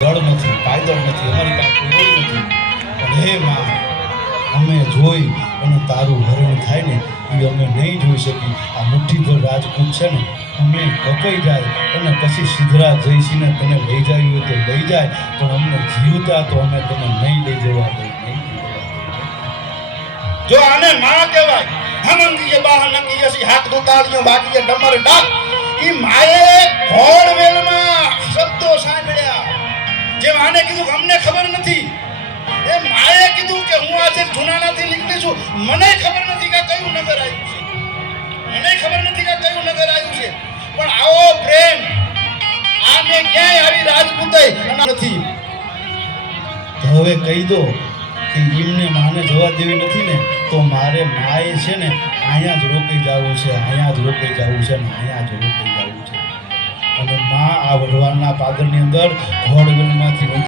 દળ નથી, પાયદળ નથી, અમારી પાસે કોઈ નથી, પણ હે માં અમે જોઈ અને તારું હરણ થાય ને એ અમે નહીં જોઈ શકી. આ મુઠ્ઠીભર રાજપૂત છે ને અમે કપાઈ જાય અને પછી સિદ્ધરાજ જયસિંહને તને લઈ જાય હોય તો લઈ જાય, પણ અમને જીવતા તો અમે તને નહીં લઈ જવા દઈએ, નહીં લઈ જવા દઈએ. જો આને માં કહેવાય. હમંગીએ બાહ નંગીએ સી હાથ દુતાળીઓ બાકીએ ડમર ડાક. ઈ માએ ઘોડવેલમાં શબ્દો સાંભળ્યા. જેમ આને કીધું કે અમને ખબર નથી, એ માએ કીધું કે હું આજે જુનાનાથી નીકળી છું, મને ખબર નથી કે કયું નગર આવ્યું છે, મને ખબર નથી કે કયું નગર આવ્યું છે, પણ આવો પ્રેમ આને ક્યાંય આવી રાજપૂતાઈ નથી. તો હવે કહી દો કે એમને માને જવા દેવી નથી ને, તો મારે માએ છે ને અહીંયા જ રોકાઈ જવું છે, અહીંયા જ રોકાઈ જવું છે, અહીંયા જ રોકાઈ જવું છે. અને માં આ વઢવાણના પાદરની અંદર ઘોડવેલમાંથી